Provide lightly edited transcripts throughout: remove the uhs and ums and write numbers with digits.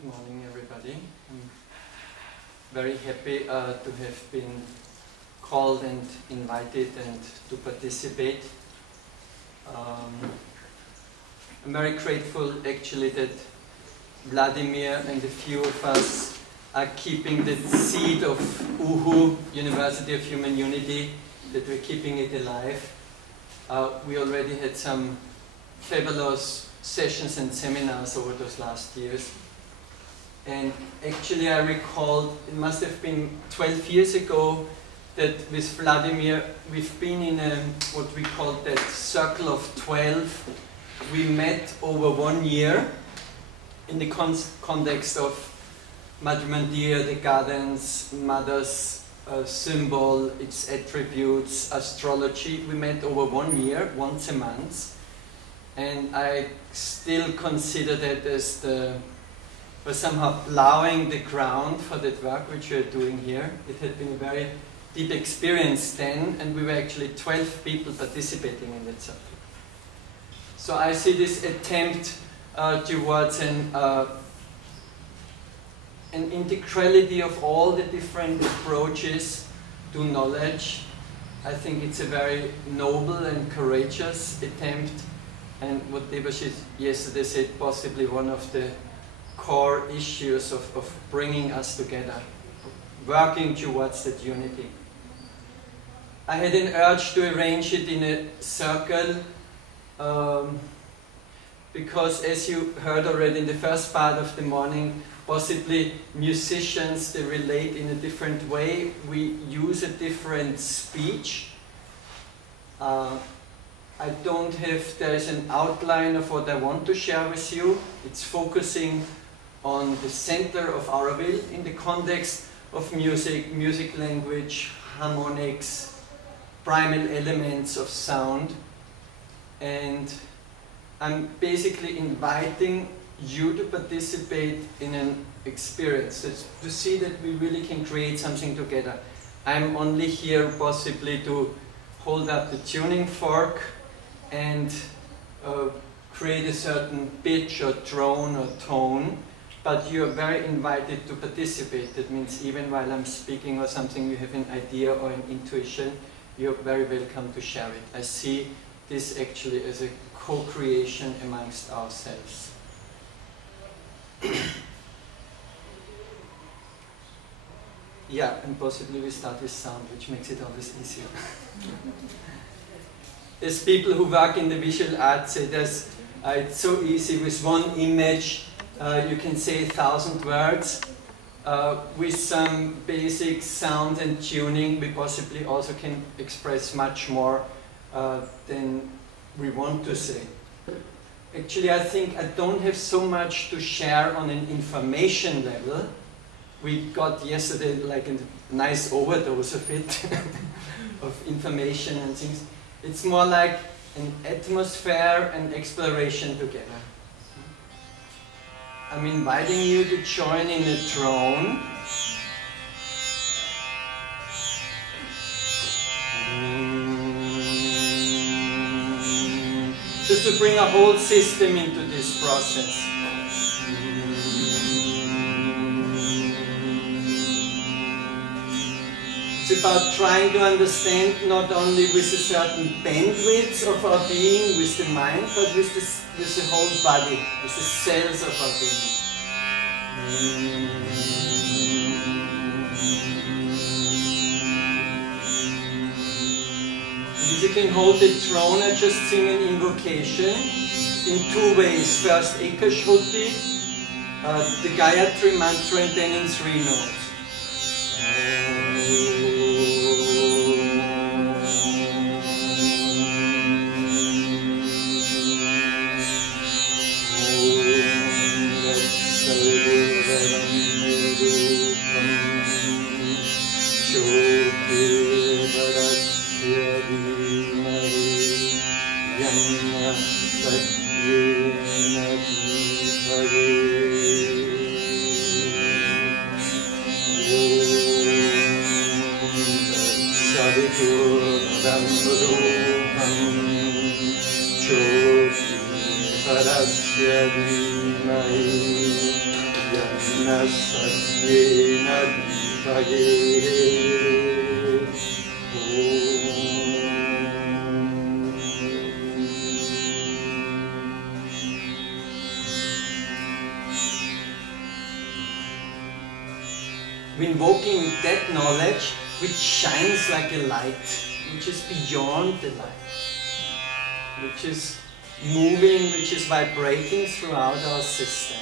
Good morning, everybody. I'm very happy to have been called and invited and to participate. I'm very grateful actually that Vladimir and a few of us are keeping the seed of UHU, University of Human Unity, that we're keeping it alive. We already had some fabulous sessions and seminars over those last years. And actually I recall, it must have been 12 years ago, that with Vladimir we've been in a, what we call that circle of 12. We met over 1 year in the context of Madre Mandir, the gardens, Mother's symbol, its attributes, astrology. We met over 1 year, once a month. And I still consider that as we're somehow plowing the ground for that work which we're doing here. It had been a very deep experience then, and we were actually 12 people participating in that circle. So I see this attempt towards an integrality of all the different approaches to knowledge. I think it's a very noble and courageous attempt, and what Debashis yesterday said, possibly one of the core issues of bringing us together, working towards that unity. I had an urge to arrange it in a circle because, as you heard already in the first part of the morning, possibly musicians, they relate in a different way. We use a different speech. There is an outline of what I want to share with you. It's focusing on the center of Auroville in the context of music, music language, harmonics, primal elements of sound. And I'm basically inviting you to participate in an experience, to see that we really can create something together. I'm only here possibly to hold up the tuning fork and create a certain pitch or drone or tone, but you're very invited to participate. That means even while I'm speaking or something, you have an idea or an intuition, you're very welcome to share it. I see this actually as a co-creation amongst ourselves. Yeah, and possibly we start with sound, which makes it always easier. There's people who work in the visual arts say it's so easy with one image. You can say 1,000 words. With some basic sound and tuning, we possibly also can express much more than we want to say. Actually, I think I don't have so much to share on an information level. We got yesterday like a nice overdose of it, of information and things. It's more like an atmosphere and exploration together. I'm inviting you to join in a drone. Just to bring a whole system into this process. It's about trying to understand not only with a certain bandwidth of our being, with the mind, but with the whole body, with the cells of our being. And if you can hold the drone, I just sing an invocation in 2 ways. First Eka Shruti, the Gayatri mantra, and then in 3 notes. Yana Satyena Divaye We're invoking that knowledge which shines like a light, which is beyond the light, which is moving, which is vibrating throughout our system.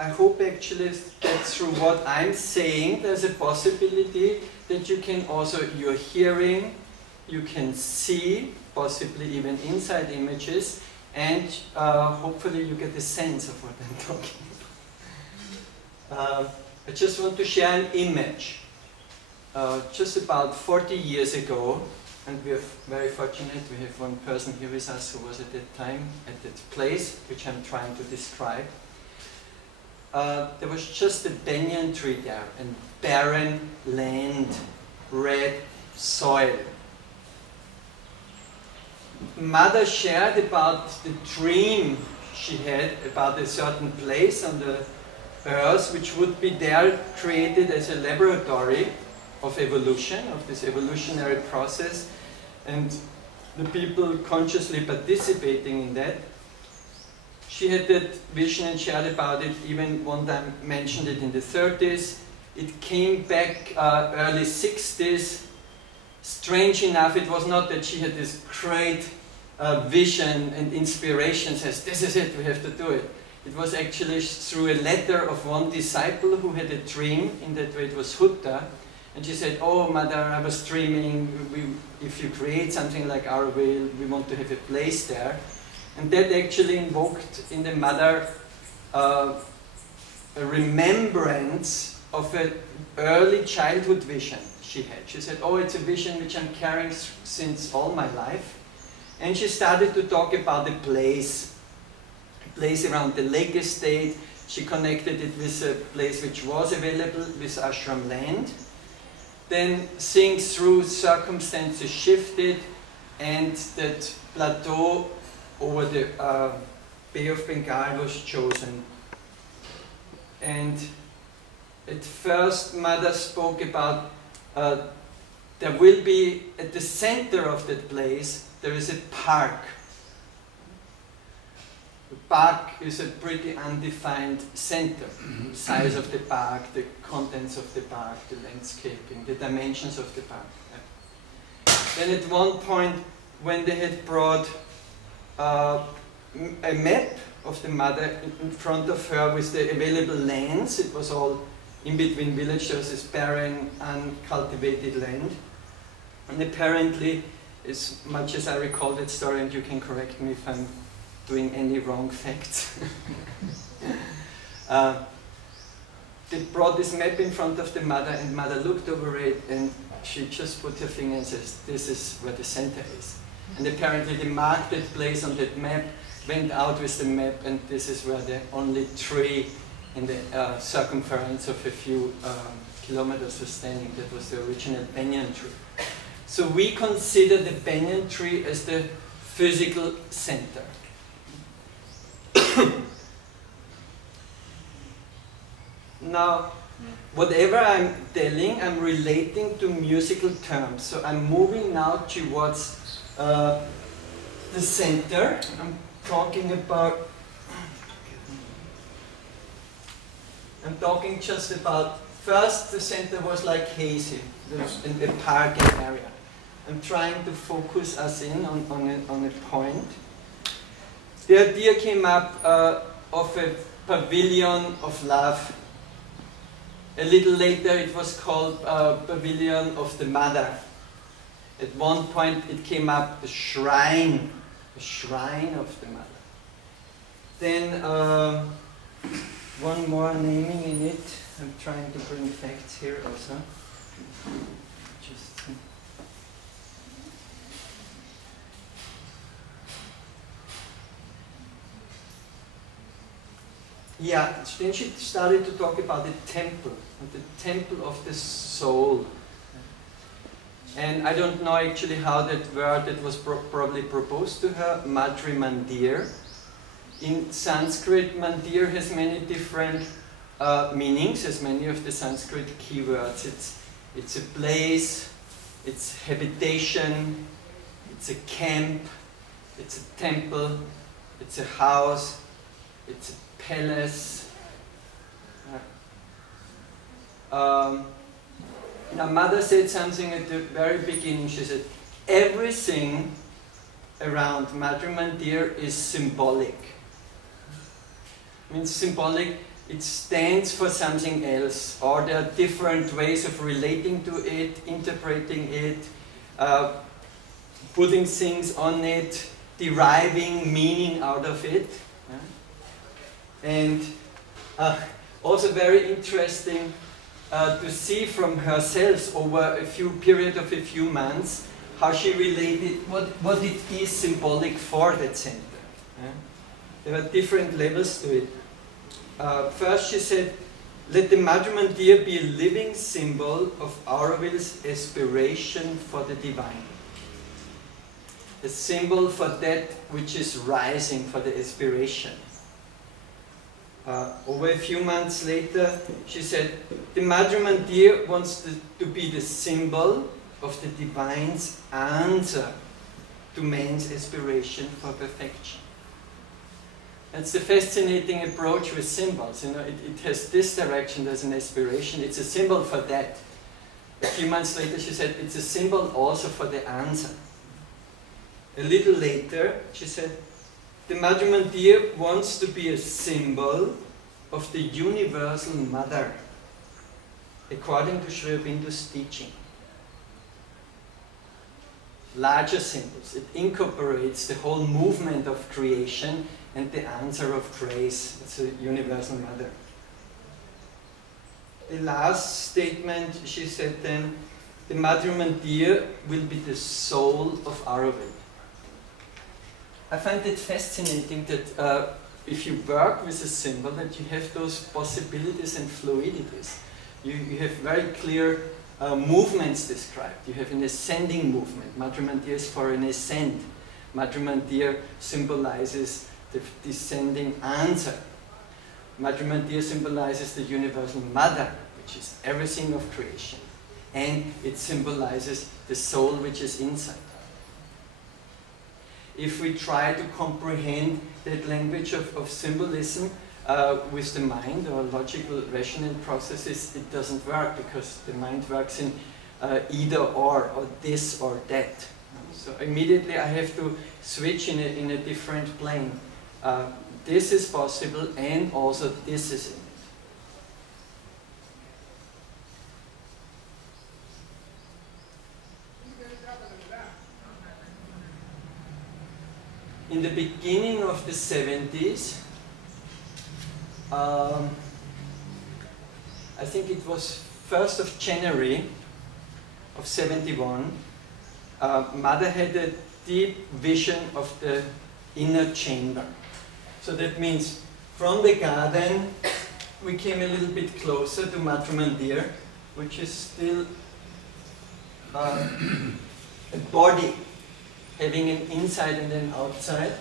I hope actually that through what I'm saying, there's a possibility that you can also, you're hearing, you can see, possibly even inside images, and hopefully you get a sense of what I'm talking about. I just want to share an image. Just about 40 years ago, and we are very fortunate, we have one person here with us who was at that time, at that place, which I'm trying to describe. There was just a banyan tree there, and barren land, red soil. Mother shared about the dream she had about a certain place on the earth which would be there created as a laboratory of evolution, of this evolutionary process, and the people consciously participating in that. She had that vision and shared about it, even one time mentioned it in the 30s. It came back early 60s. Strange enough, it was not that she had this great vision and inspiration, says, this is it, we have to do it. It was actually through a letter of one disciple who had a dream, in that way it was Hutta, and she said, oh mother, I was dreaming, if you create something like Auroville, we want to have a place there. And that actually invoked in the mother a remembrance of an early childhood vision she had. She said, oh, it's a vision which I'm carrying since all my life. And she started to talk about a place around the lake estate. She connected it with a place which was available with ashram land. Then things through circumstances shifted, and that plateau over the Bay of Bengal was chosen. And at first Mother spoke about there will be, at the center of that place, there is a park. The park is a pretty undefined center. The size of the park, the contents of the park, the landscaping, the dimensions of the park. Yeah. Then at one point, when they had brought a map of the mother in front of her with the available lands, it was all in between village, there was this barren, uncultivated land. And apparently, as much as I recall that story, and you can correct me if I'm doing any wrong facts, they brought this map in front of the mother, and mother looked over it, and she just put her finger and says, this is where the center is. And apparently they marked that place on that map, went out with the map, and this is where the only tree in the circumference of a few kilometers was standing. That was the original banyan tree. So we consider the banyan tree as the physical center. Now, whatever I'm telling, I'm relating to musical terms. So I'm moving now towards the center. I'm talking just about, first the center was like hazy, in a parking area. I'm trying to focus us in on a point. The idea came up of a pavilion of love. A little later it was called Pavilion of the Mother. At one point it came up the shrine of the Mother. Then one more naming in it. I'm trying to bring facts here also. Yeah, then she started to talk about the temple of the soul. And I don't know actually how that word that was probably proposed to her, Madri Mandir. In Sanskrit, Mandir has many different meanings, as many of the Sanskrit keywords. It's a place, it's habitation, it's a camp, it's a temple, it's a house, it's a palace. Now, Mother said something at the very beginning. She said, everything around Madri Mandir is symbolic. It means symbolic, it stands for something else, or there are different ways of relating to it, interpreting it, putting things on it, deriving meaning out of it. And also very interesting to see from herself over a period of a few months how she related what it is symbolic for that center. There are different levels to it. First she said, let the Madri Mandir be a living symbol of Auroville's aspiration for the divine. A symbol for that which is rising, for the aspiration. Over a few months later, she said, the Madri Mandir wants to be the symbol of the divine's answer to man's aspiration for perfection. That's a fascinating approach with symbols. You know, it has this direction, there's an aspiration, it's a symbol for that. A few months later, she said, it's a symbol also for the answer. A little later, she said, the Madri Mandir wants to be a symbol of the universal mother, according to Sri Aurobindo's teaching. Larger symbols. It incorporates the whole movement of creation and the answer of grace. It's a universal mother. The last statement, she said then, the Madri Mandir will be the soul of Auroville. I find it fascinating that if you work with a symbol, that you have those possibilities and fluidities. You have very clear movements described. You have an ascending movement. Madri Mandir is for an ascent. Madri Mandir symbolizes the descending answer. Madri Mandir symbolizes the universal mother, which is everything of creation. And it symbolizes the soul which is inside. If we try to comprehend that language of symbolism with the mind or logical rational processes, it doesn't work, because the mind works in either or this or that. So immediately I have to switch in a different plane. This is possible, and also this is in it. In the beginning of the 70s, I think it was 1st of January of 71, Mother had a deep vision of the inner chamber. So that means from the garden we came a little bit closer to Madri Mandir, which is still a body having an inside and an outside,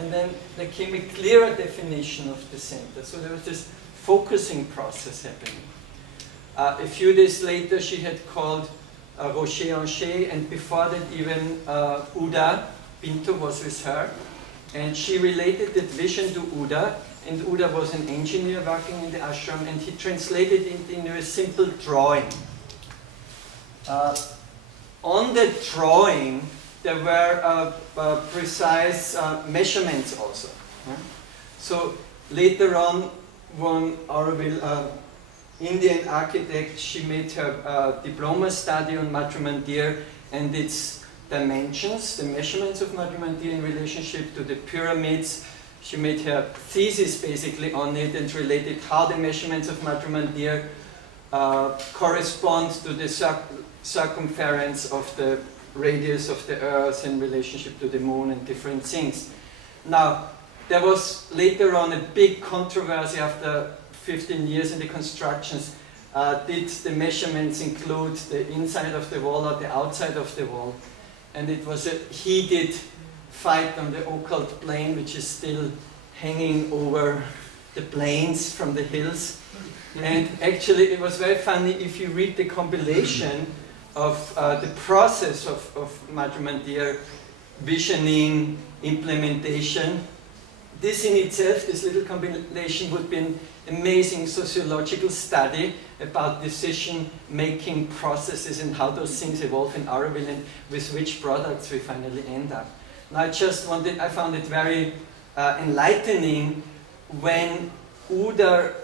and then there came a clearer definition of the center. So there was this focusing process happening. A few days later she had called Rocher Ancher, and before that even Uda Pinto was with her, and she related that vision to Uda, and Uda was an engineer working in the ashram, and he translated it into a simple drawing. On the drawing there were precise measurements also. So later on, one Auroville Indian architect, she made her diploma study on Madri Mandir and its dimensions, the measurements of Madri Mandir in relationship to the pyramids. She made her thesis basically on it and related how the measurements of Madri Mandir correspond to the circumference of the radius of the Earth in relationship to the Moon and different things. Now, there was later on a big controversy after 15 years in the constructions. did the measurements include the inside of the wall or the outside of the wall? And it was a heated fight on the occult plane, which is still hanging over the plains from the hills. And actually it was very funny if you read the compilation of the process of Madhurmandir, visioning, implementation. This in itself, this little compilation, would be an amazing sociological study about decision-making processes and how those things evolve in Auroville and with which products we finally end up. And I found it very enlightening when Uda,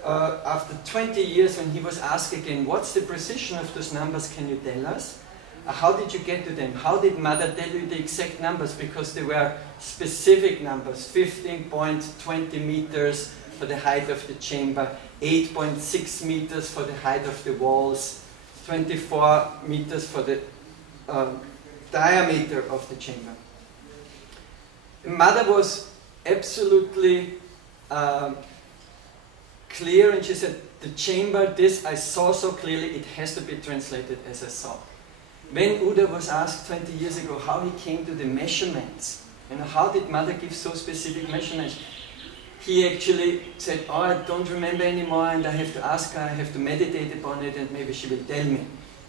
after 20 years, when he was asked again, what's the precision of those numbers, can you tell us? How did you get to them? How did Mother tell you the exact numbers? Because they were specific numbers, 15.20 meters for the height of the chamber, 8.6 meters for the height of the walls, 24 meters for the diameter of the chamber. Mother was absolutely clear, and she said, the chamber, this I saw so clearly, it has to be translated as I saw. When Uda was asked 20 years ago how he came to the measurements, how did Mother give so specific measurements, he actually said, oh, I don't remember anymore, and I have to ask her, I have to meditate upon it, and maybe she will tell me.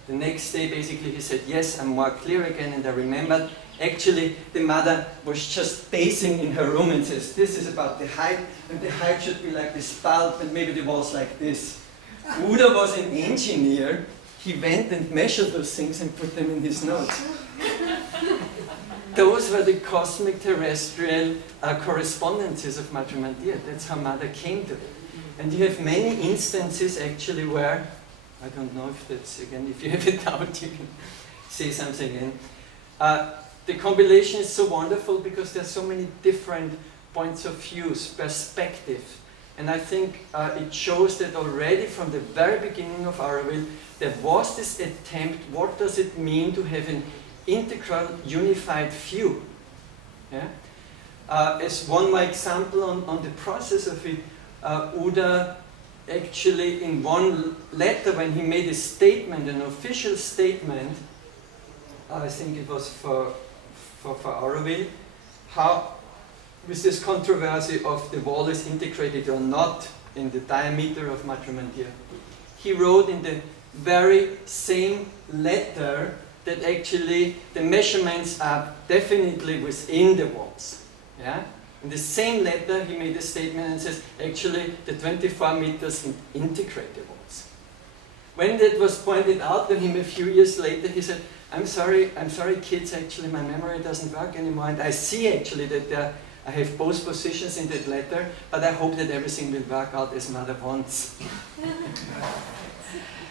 The next day, basically, he said, yes, I'm more clear again, and I remembered. Actually, the Mother was just pacing in her room and says, this is about the height, and the height should be like this bulb, and maybe the walls like this. Uda was an engineer. He went and measured those things and put them in his notes. Those were the cosmic terrestrial correspondences of Madhurmandir. That's how Mother came to it. And you have many instances actually where, I don't know if that's, again, if you have a doubt, you can say something again. The compilation is so wonderful because there are so many different points of view, perspective. And I think it shows that already from the very beginning of Auroville, there was this attempt, what does it mean to have an integral, unified view? Yeah? As one more example on the process of it, Uda actually in one letter, when he made a statement, an official statement, I think it was for Auroville, how with this controversy of the wall is integrated or not in the diameter of Madhurmandir, he wrote in the very same letter that actually the measurements are definitely within the walls. Yeah? In the same letter he made a statement and says actually the 24 meters integrate the walls. When that was pointed out to him a few years later, he said, I'm sorry kids, actually my memory doesn't work anymore, and I see actually that I have both positions in that letter, but I hope that everything will work out as Mother wants.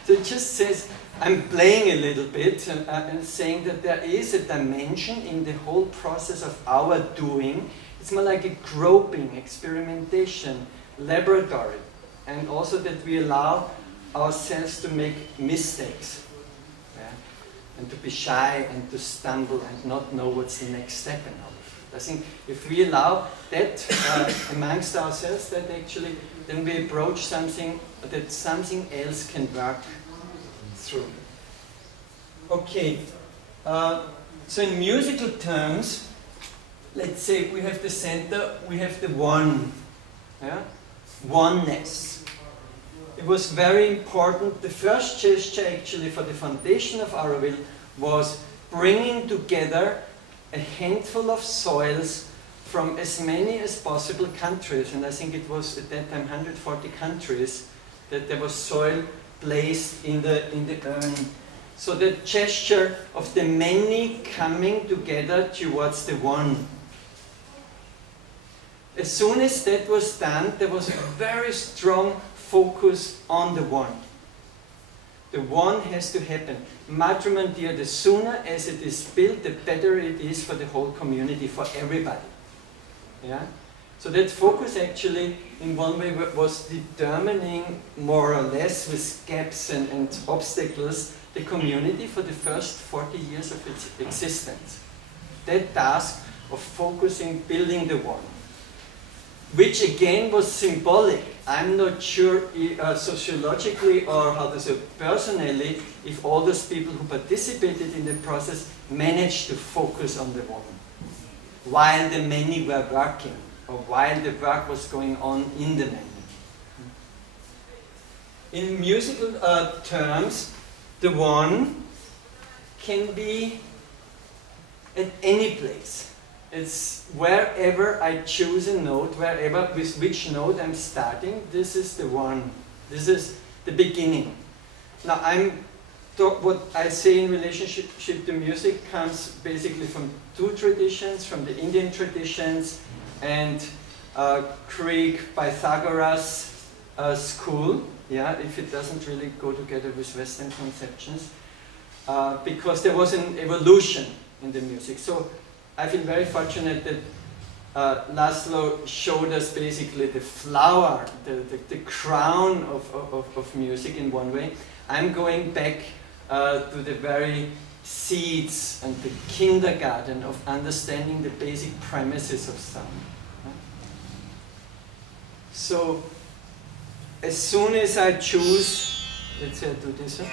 So it just says, I'm playing a little bit and saying that there is a dimension in the whole process of our doing. It's more like a groping, experimentation, laboratory, and also that we allow ourselves to make mistakes, yeah? And to be shy and to stumble and not know what's the next step in our life. I think if we allow that amongst ourselves, that actually then we approach something that something else can work through. Okay, so in musical terms, let's say we have the center, we have the one, yeah? Oneness. It was very important. The first gesture actually for the foundation of Auroville was bringing together a handful of soils from as many as possible countries, and I think it was at that time 140 countries that there was soil placed in the urn. So the gesture of the many coming together towards the one. As soon as that was done, there was a very strong focus on the one. The one has to happen. Madhurmandir, the sooner as it is built, the better it is for the whole community, for everybody. Yeah? So that focus actually, in one way, was determining more or less with gaps and obstacles the community for the first 40 years of its existence. That task of focusing, building the one. which again was symbolic. I'm not sure sociologically or how to say personally if all those people who participated in the process managed to focus on the one while the many were working or while the work was going on in the many. In musical terms, the one can be at any place. It's wherever I choose a note, wherever with which note I'm starting, this is the one. This is the beginning. Now what I say in relationship to music comes basically from two traditions, from the Indian traditions and Greek Pythagoras school. Yeah, if it doesn't really go together with Western conceptions, because there was an evolution in the music. So I feel very fortunate that Laszlo showed us basically the flower, the crown of music in one way. I'm going back to the very seeds and the kindergarten of understanding the basic premises of sound. So as soon as I choose, let's say I do this one,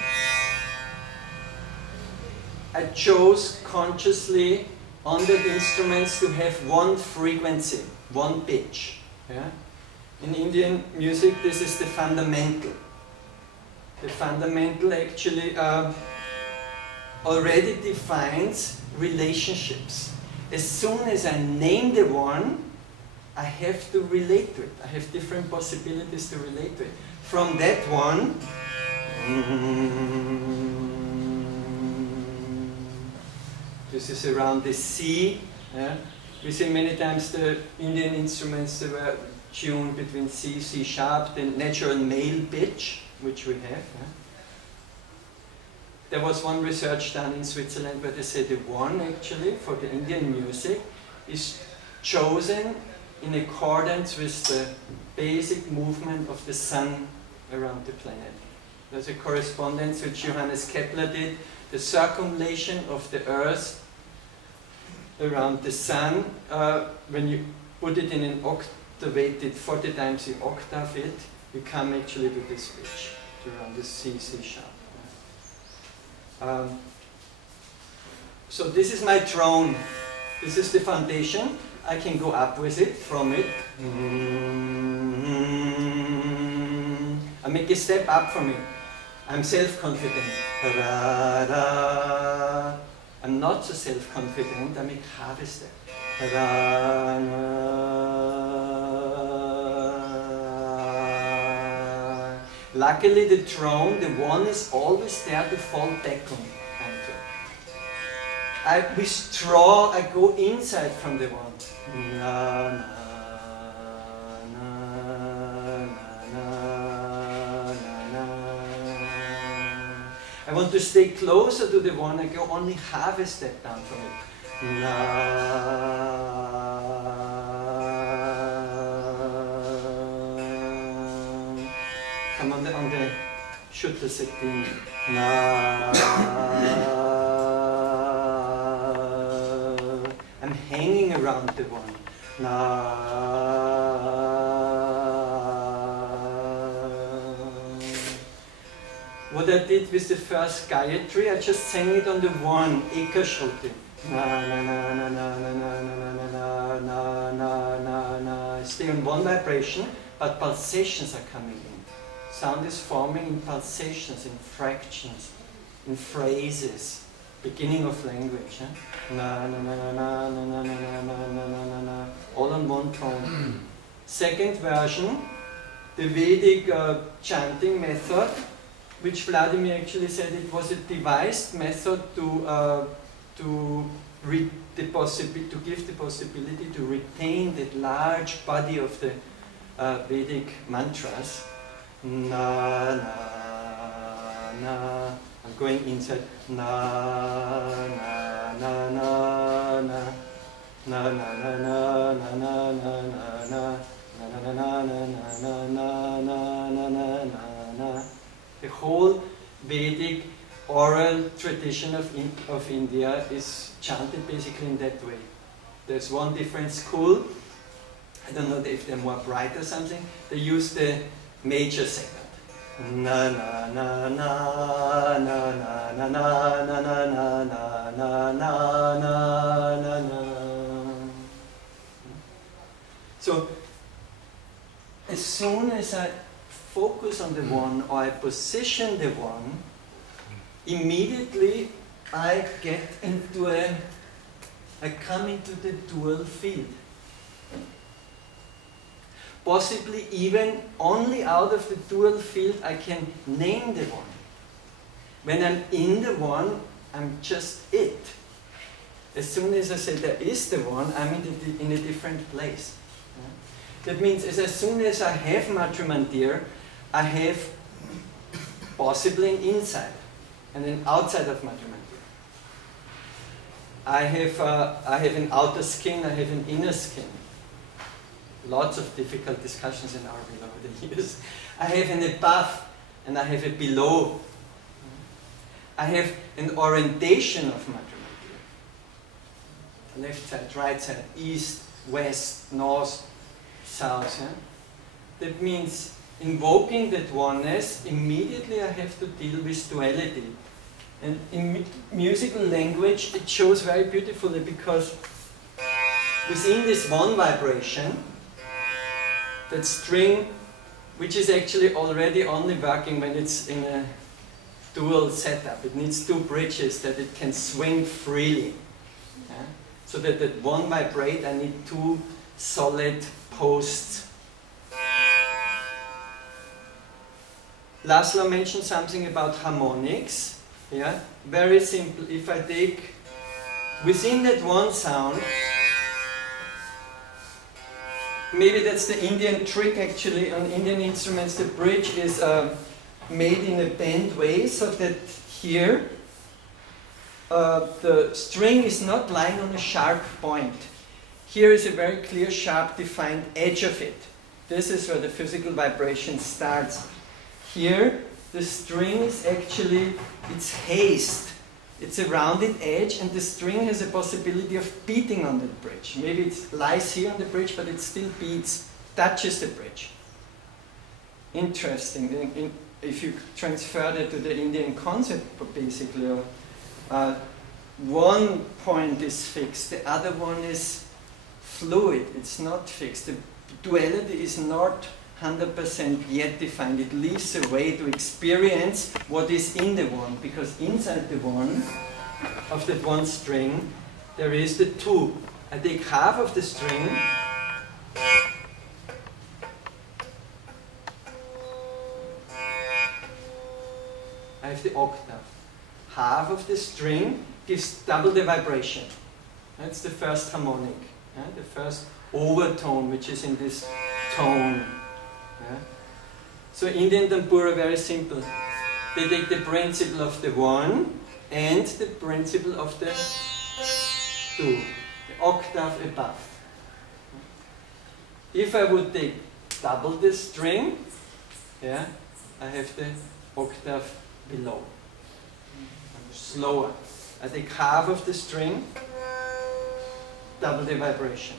I chose consciously on the instruments to have one frequency, one pitch. Yeah? In Indian music, this is the fundamental. The fundamental actually already defines relationships. As soon as I name the one, I have to relate to it. I have different possibilities to relate to it. From that one, this is around the C. Yeah? We see many times the Indian instruments that were tuned between C, C sharp, the natural male pitch, which we have. Yeah? There was one research done in Switzerland where they said the one actually for the Indian music is chosen in accordance with the basic movement of the sun around the planet. There's a correspondence which Johannes Kepler did, the circumambulation of the Earth around the sun. When you put it in an octavated, 40 times you octave it, you come actually to this pitch, to around the C, C sharp. So this is my throne. This is the foundation. I can go up with it, from it. I make a step up from it. I'm self-confident. I'm not so self-confident. I make half a step. Luckily the throne, the one is always there to fall back on onto. I withdraw, I go inside from the one. Na, na, na, na, na, na. I want to stay closer to the one, I go only half a step down from it. Na, come on the Shuddha Sakti. Na, I'm hanging around the one. Na. What I did with the first Gayatri, I just sang it on the one, Eka Shruti. Na na na na na na na na na na na na na. Stay on one vibration, but pulsations are coming in. Sound is forming in pulsations, in fractions, in phrases. Beginning of language. Na na na na na na na na na na na na. All on one tone. Second version, the Vedic chanting method, which Vladimir actually said it was a devised method to give the possibility to retain that large body of the Vedic mantras. Na na na. I'm going inside. Na na na na na. Na na na na na na na na. Na na na na na na na na na. The whole Vedic oral tradition of India is chanted basically in that way. There's one different school, I don't know if they're more bright or something, they use the major second. Na na na na na na na na na na na na na na na. So as soon as I focus on the one or I position the one, immediately I get into I come into the dual field. Possibly even only out of the dual field I can name the one. When I'm in the one, I'm just it. As soon as I say there is the one, I'm in a different place. That means as soon as I have Madhya I have possibly an inside and an outside of Madhya. I have an outer skin, I have an inner skin. Lots of difficult discussions in Auroville over the years. I have an above and I have a below. I have an orientation of Madhya. Left side, right side, east, west, north, south. Yeah? That means invoking that oneness, immediately I have to deal with duality. And in musical language, it shows very beautifully because within this one vibration, that string, which is actually already only working when it's in a dual setup. It needs two bridges that it can swing freely. Yeah? So that that one vibrate, I need two solid posts. Laszlo mentioned something about harmonics. Yeah? Very simple. If I take within that one sound, maybe that's the Indian trick actually on Indian instruments. The bridge is made in a bent way so that here the string is not lying on a sharp point. Here is a very clear, sharp, defined edge of it. This is where the physical vibration starts. Here the string is actually, it's hazed. It's a rounded edge and the string has a possibility of beating on that bridge. Maybe it lies here on the bridge, but it still beats, touches the bridge. Interesting. If you transfer that to the Indian concept, basically, one point is fixed, the other one is fluid, it's not fixed. The duality is not 100% yet defined. It leaves a way to experience what is in the one, because inside the one, of that one string, there is the two. I take half of the string, I have the octave. Half of the string gives double the vibration. That's the first harmonic, the first overtone, which is in this tone. Yeah. So Indian tambura, very simple. They take the principle of the one and the principle of the two, the octave above. If I would take double the string, yeah, I have the octave below. Slower. I take half of the string, double the vibration.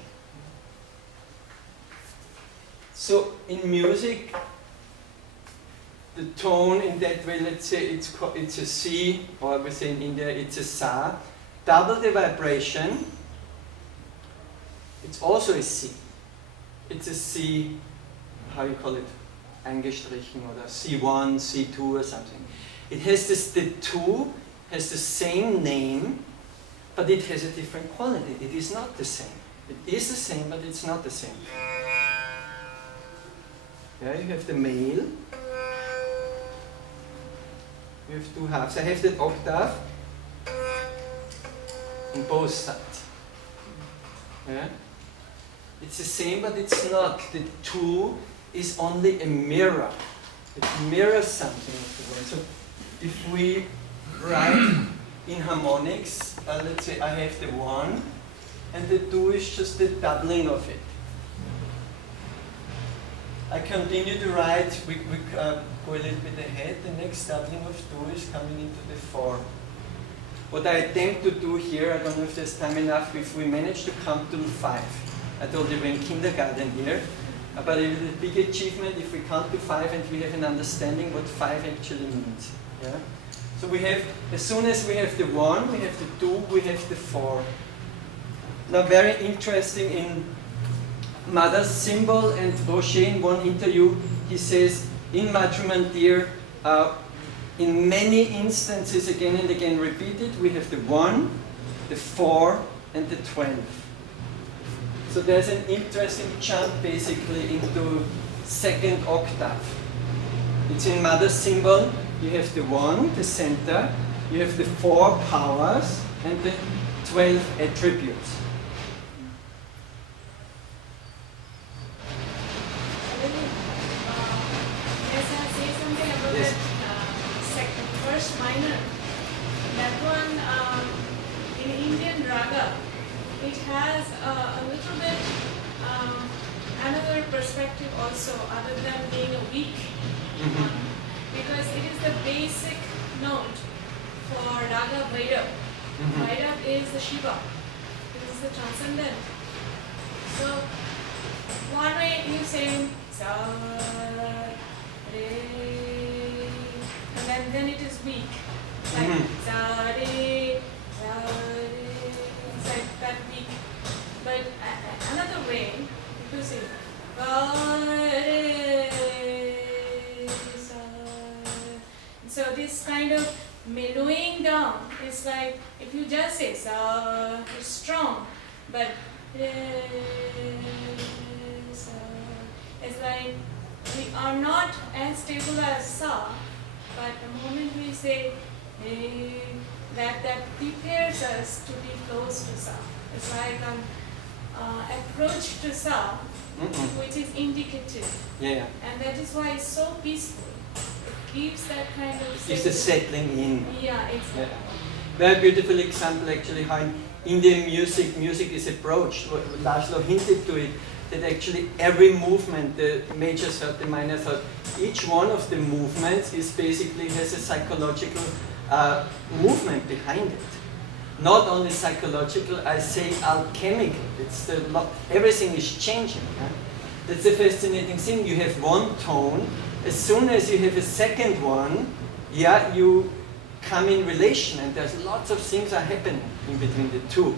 So in music, the tone in that way, let's say it's a C, or we say in India it's a Sa. Double the vibration, it's also a C. It's a C, how you call it, angestrichen, or C1, C2 or something. It has this, the 2 has the same name, but it has a different quality. It is not the same. It is the same, but it's not the same. Yeah, you have the male. You have two halves. I have that octave on both sides. Yeah? It's the same, but it's not. The 2 is only a mirror. It mirrors something of the world. So if we write in harmonics, let's say I have the 1, and the 2 is just the doubling of it. I continue to write, we go a little bit ahead, the next doubling of 2 is coming into the 4. What I attempt to do here, I don't know if there's time enough, if we manage to count till 5. I told you we're in kindergarten here. But it is a big achievement if we count to 5 and we have an understanding what 5 actually means. Yeah? So we have, as soon as we have the 1, we have the 2, we have the 4. Now very interesting in Mother's symbol, and Rocher in one interview, he says, in Madrimandir, in many instances again and again repeated, we have the 1, the 4, and the 12. So there's an interesting jump basically into second octave. It's in Mother's symbol, you have the 1, the center, you have the 4 powers, and the 12 attributes. Yes. Second, first minor. That one in Indian raga, it has a little bit another perspective also, other than being a weak one, because it is the basic note for raga Bhairav. Bhairav is the Shiva. This is the transcendent. So one way you say sa re, and then it is weak, like sa re, it's like that weak. But another way, if you say ga re sa, so this kind of mellowing down is like, if you just say sa, it's strong, but re sa, it's like we are not as stable as sa, but the moment we say that prepares us to be close to sa. It's like an approach to sa, which is indicative. Yeah. And that is why it's so peaceful. It gives that kind of... It's the settling in. Yeah, exactly. Yeah. Very beautiful example actually how in Indian music is approached. What Laszlo hinted to it, that actually every movement, the major third, the minor third, each one of the movements is basically has a psychological movement behind it. Not only psychological, I say alchemical. It's everything is changing. Yeah? That's a fascinating thing. You have one tone. As soon as you have a second one, yeah, you come in relation, and there's lots of things are happening in between the two.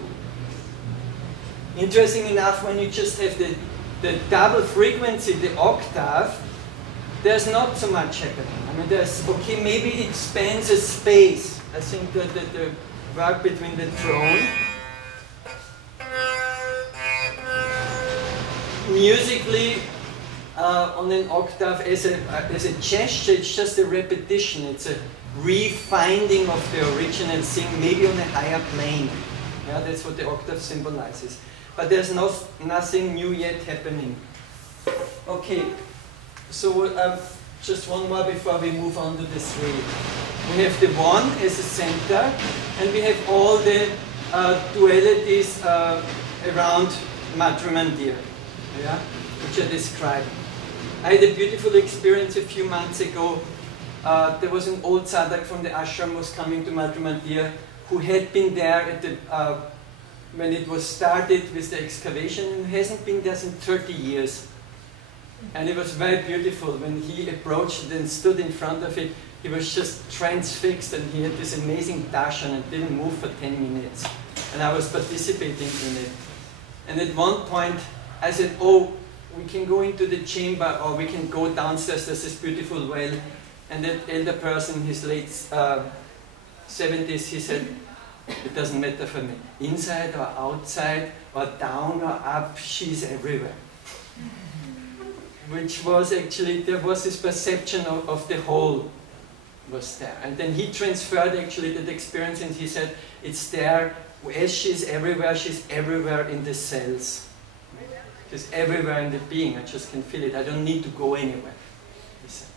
Interesting enough, when you just have the double frequency, the octave, there's not so much happening. I mean, there's, okay, maybe it spans a space. I think that the work between the drone. Musically, on an octave, as a gesture, it's just a repetition. It's a refinding of the original thing, maybe on a higher plane. Yeah, that's what the octave symbolizes. But there's nothing new yet happening. Okay, so just one more before we move on to the 3. We have the 1 as a center, and we have all the dualities around Madrimandir, yeah, which I described. I had a beautiful experience a few months ago. There was an old sadhak from the ashram was coming to Madrimandir who had been there at the when it was started with the excavation, and hasn't been there since 30 years. And it was very beautiful. When he approached it and stood in front of it, he was just transfixed, and he had this amazing darshan and didn't move for 10 minutes. And I was participating in it. And at one point, I said, oh, we can go into the chamber, or we can go downstairs, there's this beautiful well. And that elder person, his late 70s, he said, it doesn't matter for me. Inside or outside, or down or up, she's everywhere. Which was actually, there was this perception of the whole was there. And then he transferred actually that experience, and he said, it's there, as she's everywhere in the cells. She's everywhere in the being, I just can feel it, I don't need to go anywhere. He said.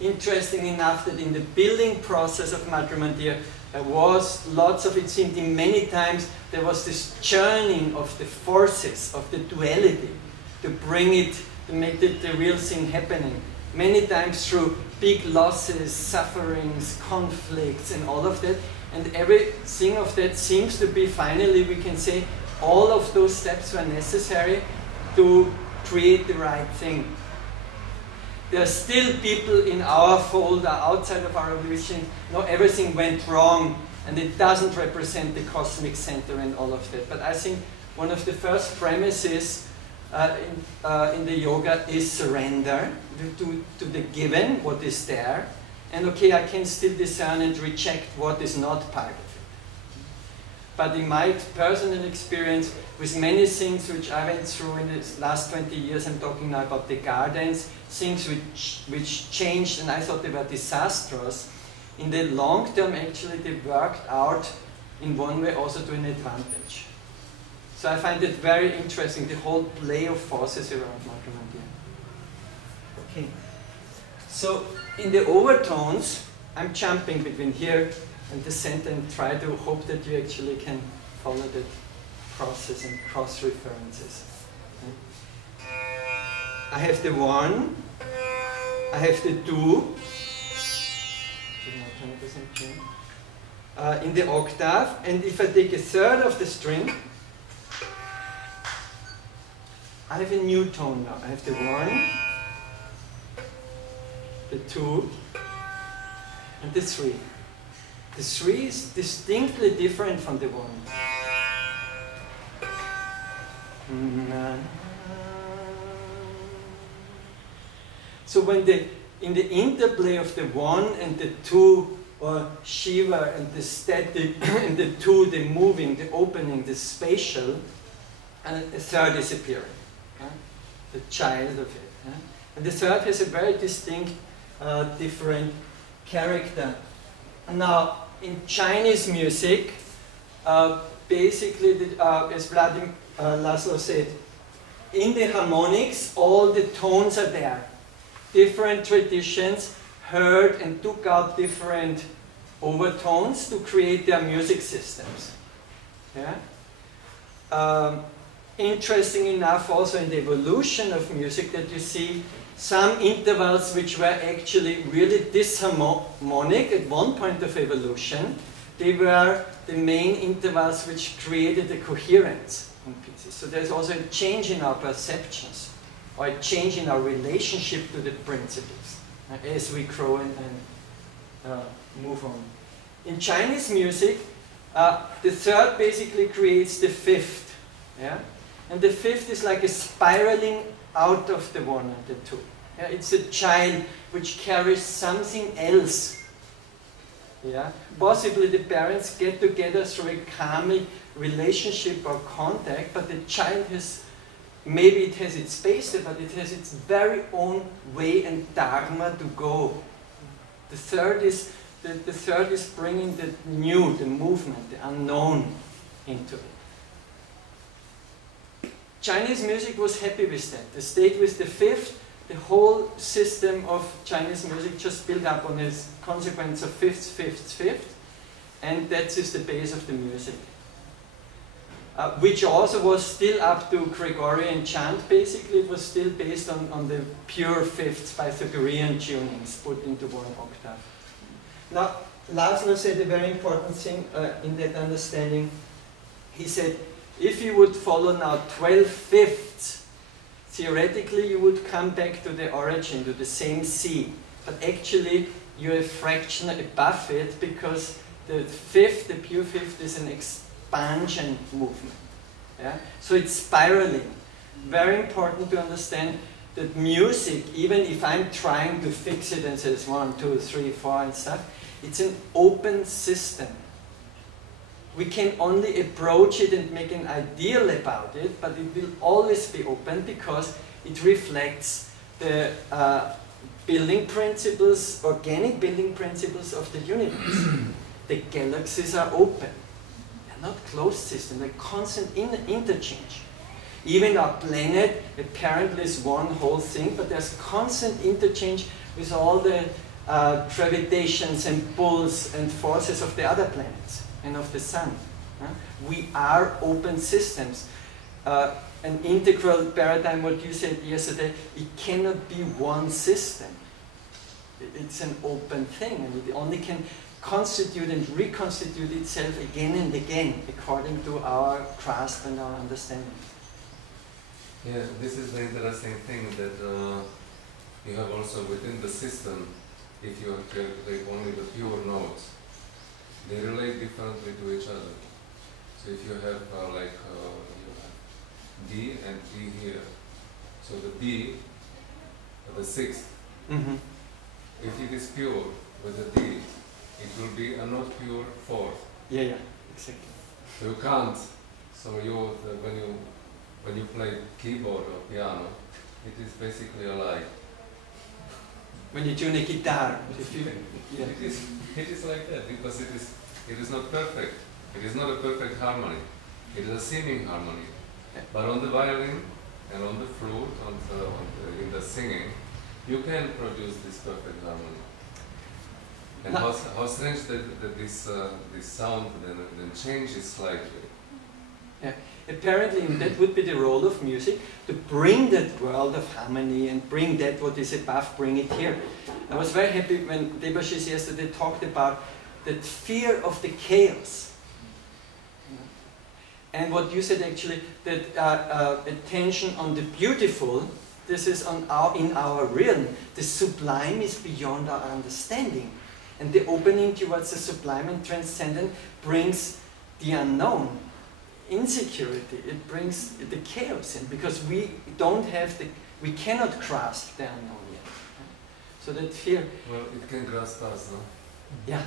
Interesting enough that in the building process of Madrimandir, there was lots of, it seemed in many times, there was this churning of the forces, of the duality, to bring it, to make the real thing happening. many times through big losses, sufferings, conflicts, and all of that. And everything of that seems to be, finally, we can say, all of those steps were necessary to create the right thing. There are still people in our fold, outside of our evolution, everything went wrong, and it doesn't represent the cosmic center and all of that. But I think one of the first premises in the yoga is surrender to the given, what is there, and okay, I can still discern and reject what is not part of it. But in my personal experience, with many things which I went through in the last 20 years, I'm talking now about the gardens, things which changed and I thought they were disastrous, in the long term actually they worked out in one way also to an advantage. So I find it very interesting, the whole play of forces around Makamandir. Okay. So in the overtones, I'm jumping between here and the center and try to hope that you actually can follow that process and cross references. Okay. I have the 1, I have the 2, in the octave, and if I take a third of the string, I have a new tone now. I have the 1, the 2, and the 3. The 3 is distinctly different from the 1. So when in the interplay of the 1 and the 2, or Shiva and the static, and the 2, the moving, the opening, the spatial, and a third is appearing. The child of it. And the third has a very distinct, different character. Now, in Chinese music, basically, as Vladimir Laszlo said, in the harmonics, all the tones are there. Different traditions heard and took out different overtones to create their music systems. Yeah? Interesting enough also in the evolution of music that you see some intervals which were actually really disharmonic at one point of evolution. They were the main intervals which created the coherence in pieces. So there's also a change in our perceptions, or a change in our relationship to the principles as we grow and move on. In Chinese music, the third basically creates the fifth. Yeah? And the fifth is like a spiraling out of the 1 and the 2. Yeah? It's a child which carries something else. Yeah? Possibly the parents get together through a karmic relationship or contact, but the child has, maybe it has its space there, but it has its very own way and dharma to go. The third is bringing the new, the movement, the unknown into it. Chinese music was happy with that. They stayed with the fifth. The whole system of Chinese music just built up on a consequence of fifths, fifths, fifth, and that is the base of the music. Which also was still up to Gregorian chant, basically. It was still based on the pure fifths, Pythagorean tunings put into 1 octave. Now, Laszlo said a very important thing in that understanding. He said, if you would follow now 12 fifths, theoretically you would come back to the origin, to the same C. But actually you're a fraction above it, because the fifth, the pure fifth, is an expansion movement. Yeah? So it's spiraling. Very important to understand that music, even if I'm trying to fix it and says 1, 2, 3, 4 and stuff, it's an open system. We can only approach it and make an ideal about it, but it will always be open because it reflects the building principles, organic building principles of the universe. The galaxies are open. They're not closed systems, they're constant interchange. Even our planet apparently is one whole thing, but there's constant interchange with all the gravitations and pulls and forces of the other planets and of the sun. We are open systems. An integral paradigm, what you said yesterday, it cannot be one system. It's an open thing, and it only can constitute and reconstitute itself again and again according to our grasp and our understanding. Yeah, this is the interesting thing that you have also within the system. If you take only the pure notes, they relate differently to each other. So if you have you have D and D here, so the D, the sixth, if it is pure with the D, it will be a not pure fourth. Yeah, exactly. So you can't. So when you play keyboard or piano, it is basically a lie. When you tune a guitar, yeah. It is like that because it is not perfect. It is not a perfect harmony. It is a seeming harmony. Yeah. But on the violin and on the flute, in the singing, you can produce this perfect harmony. And how strange that this sound then changes slightly. Yeah. Apparently, that would be the role of music, to bring that world of harmony and bring that what is above, bring it here. I was very happy when Debashis yesterday talked about that fear of the chaos. And what you said actually, that attention on the beautiful, this is in our realm. The sublime is beyond our understanding. And the opening towards the sublime and transcendent brings the unknown. Insecurity, it brings the chaos in, because we cannot grasp the unknown yet. So that fear... Well, it can grasp us, no? Yeah,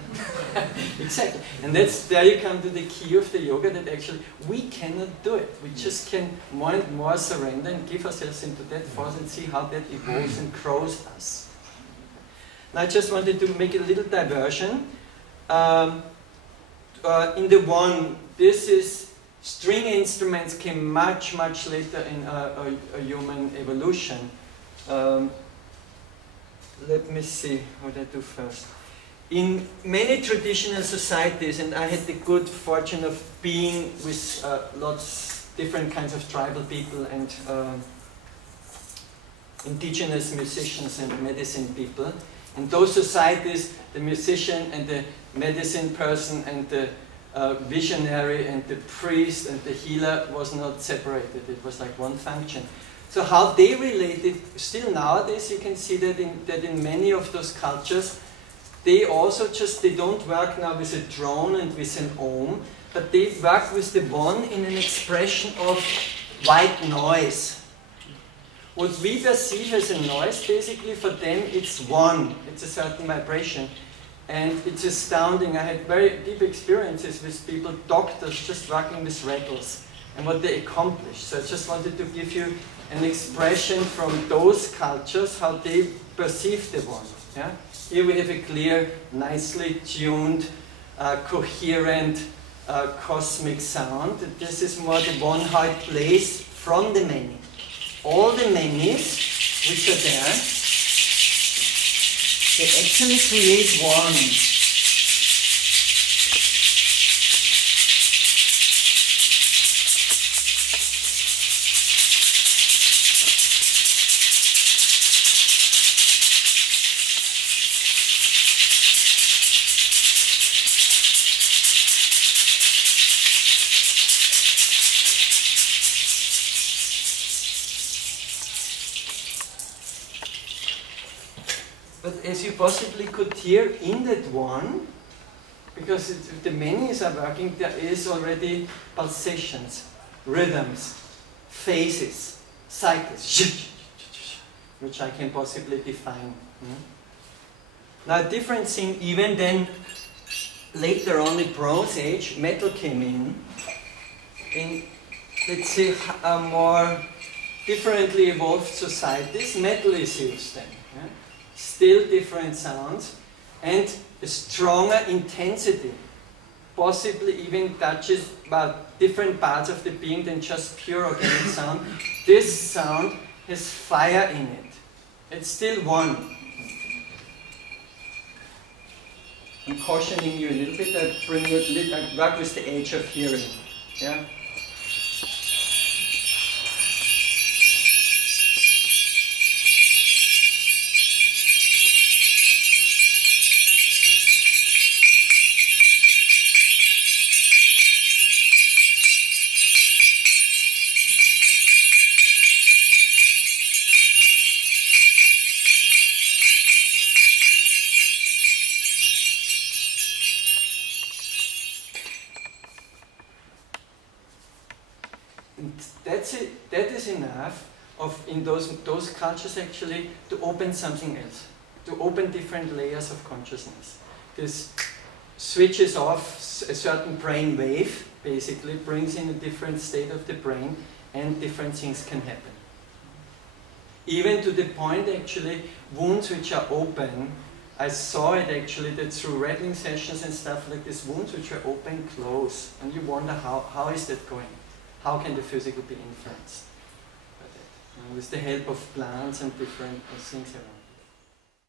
exactly. And there you come to the key of the yoga, that actually we cannot do it. We just can more and more surrender and give ourselves into that force and see how that evolves and grows us. Now I just wanted to make a little diversion. In the one, this is string instruments came much, much later in a human evolution. Let me see what I do first. In many traditional societies, and I had the good fortune of being with lots different kinds of tribal people and indigenous musicians and medicine people. In those societies, the musician and the medicine person and the visionary and the priest and the healer was not separated. It was like one function. So how they related, still nowadays you can see that in many of those cultures, they also they don't work now with a drone and with an ohm, but they work with the one in an expression of white noise. What we perceive as a noise, basically for them it's one, it's a certain vibration. And it's astounding. I had very deep experiences with people, doctors, just working with rattles and what they accomplished. So I just wanted to give you an expression from those cultures, how they perceive the one. Yeah? Here we have a clear, nicely tuned, coherent, cosmic sound. This is more the one how it plays from the many. All the manys which are there, they actually create one. But as you possibly could hear in that one, because the manys are working, there is already pulsations, rhythms, phases, cycles, which I can possibly define. Now a different thing, even then later on in Bronze Age, metal came in let's say more differently evolved societies, metal is used then. Yeah? Still different sounds, and a stronger intensity, possibly even touches different parts of the being than just pure organic sound. This sound has fire in it. It's still one. I'm cautioning you a little bit. I work with the edge of hearing. Yeah. that's it. That is enough of in those cultures actually to open something else, to open different layers of consciousness. This switches off a certain brain wave, basically brings in a different state of the brain, and different things can happen. Even to the point actually, wounds which are open, I saw it actually that through rattling sessions and stuff like this, wounds which are open close, and you wonder how is that going? How can the physical be influenced by that? With the help of plants and different things around.